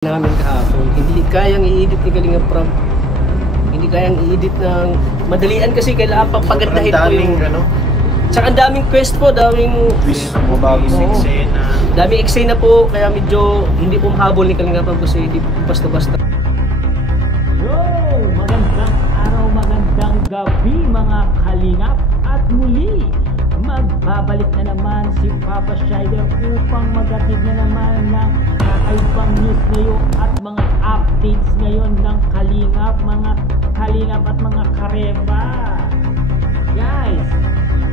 Namin kahapon, hindi kayang i-edit ni Kalinga Prab. Hindi kayang i-edit ng madalian kasi kailangan papagandahin ko yung ano. Tsaka ang daming quest po, daming eksena. Daming eksena po, kaya medyo hindi po mahabol ni Kalinga Prab kasi hindi basta-basta. Yo! Magandang araw, magandang gabi mga kalingap. At muli, magbabalik na naman si Papa Shider upang magatid na naman ng kakaibang news ngayon at mga updates ngayon ng kalingap, mga kalingap at mga kareba. Guys,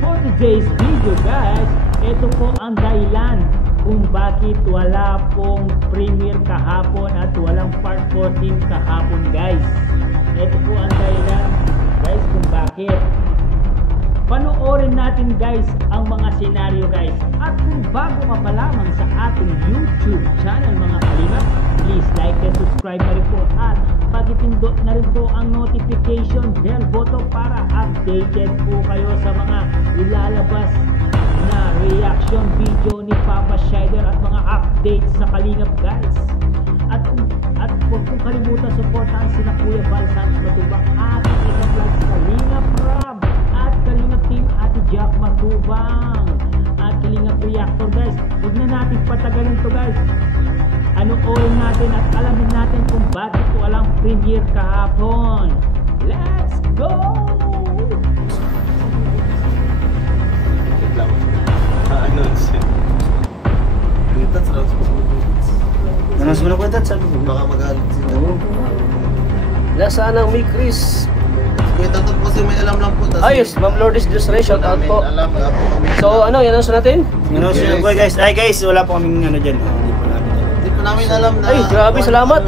for today's video guys, ito po ang dahilan kung bakit wala pong premiere kahapon at walang part 14 kahapon guys. Ito po ang dahilan guys kung bakit. Panoorin natin guys ang mga senaryo guys. At kung bago ka pa lamang sa ating YouTube channel mga kalingap, please like and subscribe na rin po at pag-ipindot na rin po ang notification bell button para updated po kayo sa mga ilalabas na reaction video ni Papa Shider at mga updates sa kalingap guys. At huwag kong kalimutan supportahan sina Kuya Val Santos Matubang, Ate Ika Vlogs, Kalingap Prab at Kalingap Team Ate Jack Matubang at Kalingap Reactor guys. Huwag na natin patagalin to guys. Anoorin natin at alamin natin kung bakit ko walang premiere kahapon. Let's go! Announce mo na kwenta, sabi ko. Baka magalit sila. Nasaan ang May Chris? Kuya Tatot kasi may alam lang po. Ayos, Ma'am Lourdes Diyos Ray, shout out po. So ano, i-announce natin? Announce na po guys. Ay guys, wala po kaming ano dyan. Hindi po namin alam na. Ay, grabe, salamat.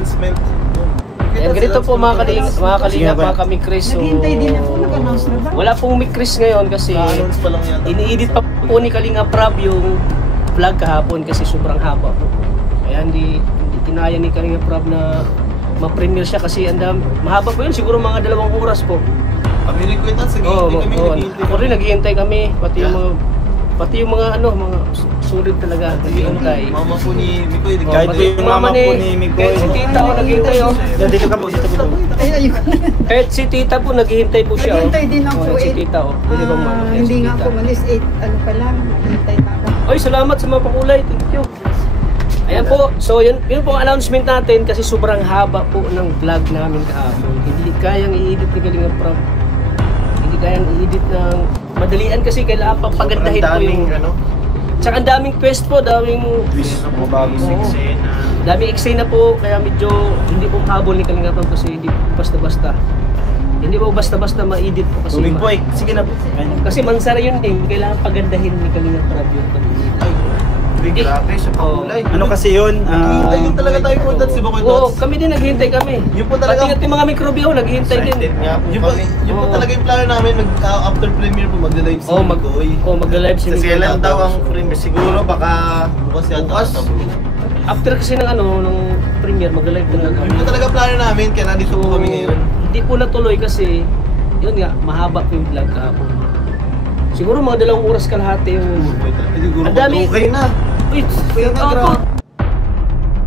Yan, ganito po mga kalingap, mga kami Chris. So, Naghintay din ako, nag-announce na ba? wala pong May Chris ngayon kasi Announce pa lang yata. ini-edit pa po ni Kalinga Prab yung vlog kahapon kasi sobrang haba po. Kaya hindi kinaya ni Kalinga Prab na ma-premiere siya kasi mahaba po yun, siguro mga 2 oras po. Kami rin Kuya Tatot, sige, Oo, hindi kami oo. naghihintay. Ako rin naghihintay kami, pati yung mga mga sulit talaga naghihintay. Mama po ni Mikoy. Kahit Pati yung mama po ni Mikoy. kahit si tita po naghihintay oh. Dito ka po, dito po. Ay, ayun. Kahit si tita po naghihintay po siya oh. Naghihintay din ako, Oh, si eh. tita oh. Pwede bang mano yan si Hindi nga tita? ako malis, 8 ano pa lang, hintay pa ako. Oy, salamat sa mga pakulay. Thank you. Ayan po, so yun po ang announcement natin kasi sobrang haba po ng vlog namin kahapon. Hindi kayang i-edit ni Kalinga Prab. Hindi kayang i-edit ng madalian kasi kailangan papagandahin ko yung ano. Tsaka ang daming quest po, daming Eksena. daming eksena po, kaya medyo hindi po mahabol ni Kalinga Prab kasi hindi basta-basta. Hindi po basta-basta ma-edit po kasi Tubig po eh. Sige na po. kasi mansara yun eh, kailangan pagandahin ni Kalinga Prab yung pag-edit. Ay, grabe sa pakulay. Ano kasi yun? Naghihintay din talaga tayo Kuya Tatot, si Kuya Oo, Tatot. kami din naghihintay kami. Yun po talaga. Pati yung mga mikrobyo, naghihintay din. Yun po talaga yung plano namin, after premiere po magla-live si Mikoy. Magla-live si Kasi Mikoy. kailan daw ang premiere? Siguro baka bukas yata. Bukas. After kasi ng ng premiere, magla-live talaga Yun po kami. talaga plano namin, kaya nandito po kami ngayon. Hindi po natuloy kasi, yun nga, mahaba po yung vlog kahapon. Siguro mga 2 oras kalahati yung... Siguro Ang dami. okay na. Uy, Kaya nga, ako. grabe.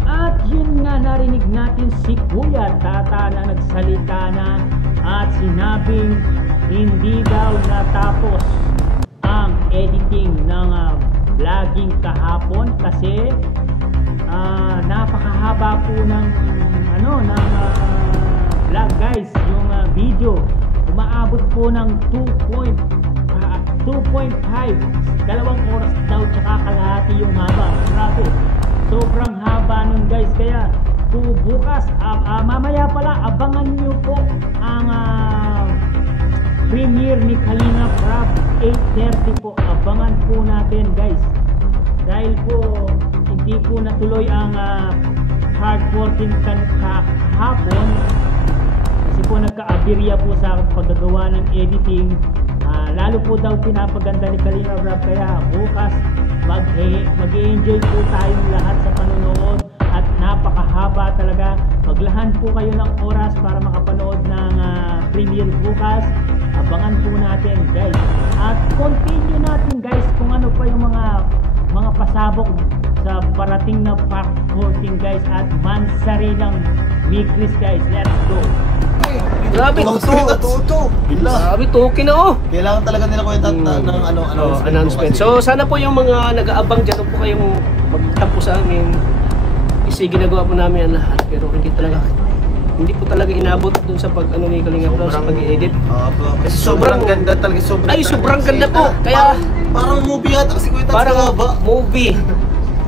At yun nga narinig natin si Kuya Tata na nagsalita na at sinabing hindi daw natapos ang editing ng vlogging kahapon kasi napakahaba po ng vlog guys, yung video umaabot po ng 2.5 2 oras daw tsaka kalahati yung haba. Grabe, sobrang haba nun guys. Kaya bukas mamaya pala abangan nyo po ang premiere ni Kalinga Prab 8:30 po. Abangan po natin guys dahil po hindi po natuloy ang part 14 kahapon kasi po nagka-aberya po sa paggagawa ng editing. Lalo po daw pinapaganda ni Kalinga Prab kaya bukas mag-enjoy po tayong lahat sa panonood at napakahaba talaga. Maglahan po kayo ng oras para makapanood ng premiere bukas. Abangan po natin guys at continue natin guys kung ano pa yung mga pasabog sa parating na Park 14 guys at Mansari ng Mikris guys. Let's go! Grabe. Tuto. Grabe, tuki na oh. Kailangan talaga nila kwenta ng Announcement. So sana po yung mga nag-aabang dyan, huwag po kayong magtampo sa amin. Kasi ginagawa po namin ang lahat, pero hindi po talaga inabot dun sa pag ano ni Kalinga Prab sa pag-edit. Kasi sobrang ganda talaga. Sobrang ganda po. Kaya parang movie yata kasi kuya parang movie.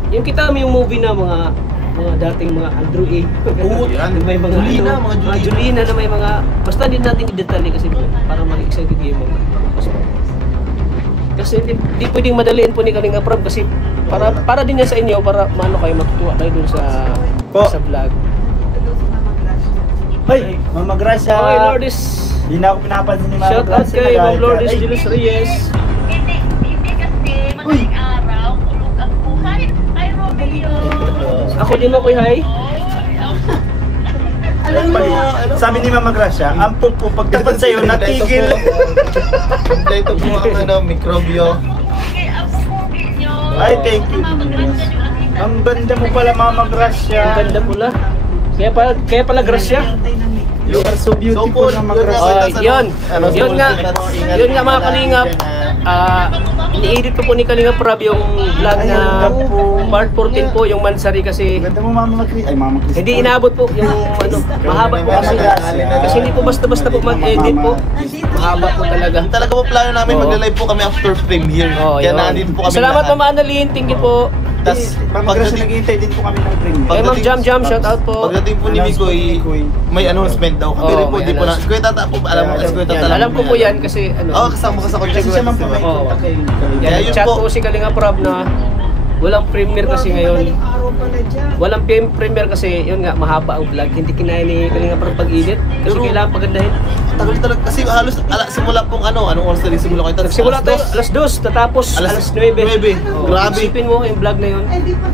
Yung kita mo yung movie na mga dating mga Andrew A. Oo, yan. May mga Julina, mga Julina na may mga basta din natin i-detalye kasi para mag-excited yung mga. Kasi hindi pwedeng madaliin po ni Kalinga Prab kasi para din yan sa inyo para maano kayo matutuwa kayo dun sa vlog. Ay, Mama Gracia. Okay, Lourdes. Hindi na ako pinapansin ni Mama Shout out Gracia. kay Ma'am Lourdes Julius Reyes. Hindi kasi madaling araw, ulog ang buhay. Ay, Romeo! Ako din mo kuy hi. Sabi ni Mama Gracia, ang pupo pagtapat sa'yo, natigil. Ito po ang mikrobyo. Okay, ang pupugi nyo. Ay, thank you. Ang ganda mo pala, Mama Gracia. Ang ganda pula. Kaya pala grasya. You are so beautiful, Mama Gracia. Yun nga mga Kalingap. Ini-edit ko po ni Kalinga Prab yung vlog na part 14 po, yung Mansari kasi Ganda mo, Mama Gracia. Ay, Mama Gracia. hindi inabot po yung mahaba po kasi hindi po basta-basta po mag-edit po. Mahaba po talaga. Talaga po plano namin mag-live po kami after premiere. Kaya nandito po kami. Salamat Mama Annalyn, thank you po. Tas Mama Gracia, naghihintay din po kami ng premiere. Kay Ma'am Jam, shout out po. Pagdating po ni Mikoy, may announcement daw. Kami rin po, di po na. Kuya Tata po, alam mo, Kuya Tata. Alam ko po yan kasi Oo, kasama ka sa kotse. Kasi siya man po may Oo. kontak kay Kaya yun Chat po. po si Kalinga Prab na walang premiere kasi ngayon. Araw pala dyan. Walang premiere kasi yun nga mahaba ang vlog. Hindi kinaya ni Kalinga Prab pag-edit kasi Pero- kailangan pagandahin. Tagal talaga. Kasi halos simula pong anong oras na rin simula kayo? Nagsimula tayo alas 2 tatapos alas 9. 9. Oh, Grabe. Isipin mo yung vlog na yun. Ay, di pa.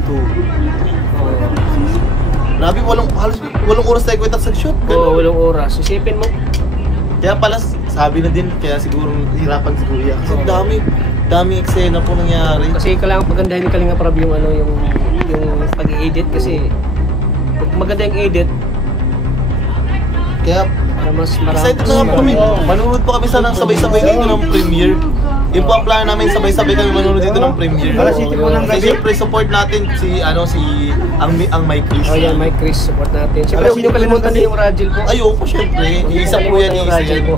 Grabe, walong oras tayo kwenta sa shoot. Oo, walang oras. Isipin mo. Kaya pala, sabi na din, kaya siguro hirapan si Kuya. Kasi dami eksena po nangyari. Kasi kailangan pagandahin ni Kalinga Prab yung yung pag-edit kasi pag maganda yung edit Kaya para mas marami. excited na nga po kami. Manunod po kami sana sabay-sabay dito ng premiere. Yun po ang plano namin, sabay-sabay kami manunod dito ng premiere. Alas 7 po ng Kasi gabi. siyempre support natin ang Mike Chris. Oh yan, Mike Chris, support natin. Siyempre huwag niyo kalimutan din yung Rajil po. Ayoko syempre. Isa po yan, Yung isa Rajil yan. po.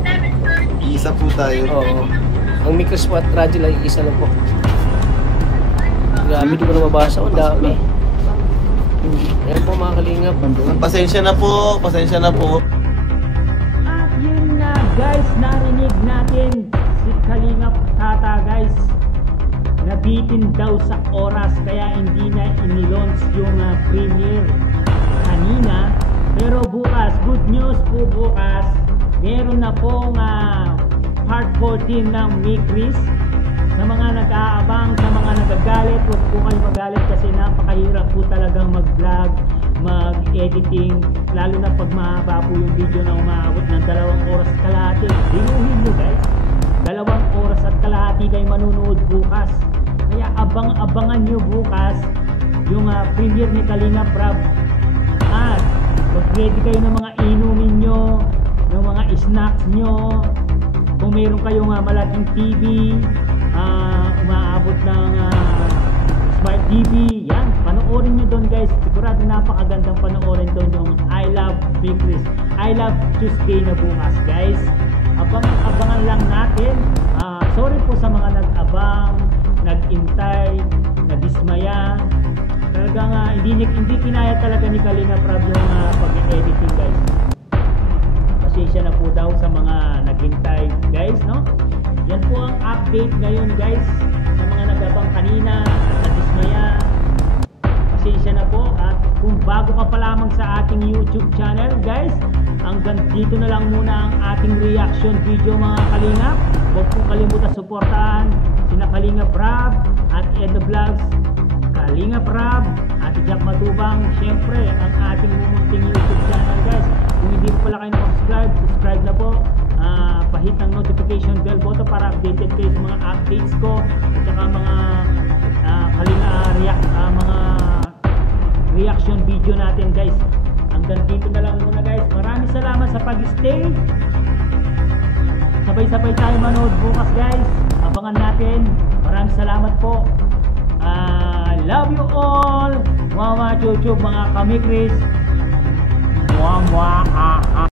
Isa po tayo. Oo. Ang Mike Chris po at Rajil ay isa lang po. Grabe, di ko na mabasa. Ang dami. Ayan po mga Kalingap. Pasensya na po, pasensya na po. At yun nga guys, narinig natin si Kalingap Tata guys. Nabitin daw sa oras kaya hindi na inilaunch yung premiere kanina. Pero bukas, good news po bukas, meron na pong part 14 ng Mikris. Sa mga nag-aabang, sa mga nagagalit, huwag po kayo magalit kasi napakahirap po talagang mag-vlog, mag-editing, lalo na pag mahaba po yung video na umaabot ng 2 oras at kalahati. Binuhin nyo guys, 2 oras at kalahati kayo manunood bukas. Kaya abangan nyo bukas yung premiere ni Kalinga Prab. At mag-ready kayo ng mga inumin nyo, ng mga snacks nyo. Kung meron kayong malaking TV, umaabot ng Smart TV, yan, panoorin nyo doon guys. Sigurado napakagandang panoorin doon yung I Love Mikris, I Love Tuesday na bukas guys. Abangan lang natin. Sorry po sa mga nag-abang, nag-intay, nag-dismaya. Talagang hindi kinaya talaga ni Kalinga Prab yung pag-editing guys. Pasensya na po daw sa mga naghintay guys, no? Yan po ang update ngayon guys. Sa mga nag-abang kanina at nadismaya, pasensya na po. At kung bago ka pa lamang sa ating YouTube channel guys, hanggang dito na lang muna ang ating reaction video mga Kalingap. Huwag pong kalimutan suportahan sina Kalinga Prab at Edo Vlogs, Kalinga Prab, Ate Jack Matubang, syempre ang ating mumunting YouTube channel guys. Kung hindi po pala kayo na-subscribe, subscribe na po. Pahit ng notification bell button para updated kayo sa mga updates ko at saka mga Kalinga react, mga reaction video natin guys. Hanggang dito na lang muna guys. Maraming salamat sa pag-stay. Sabay-sabay tayo manood bukas guys. Abangan natin. Maraming salamat po. Love you all. Mga chuchub, mga kamikris. Mwah mwah.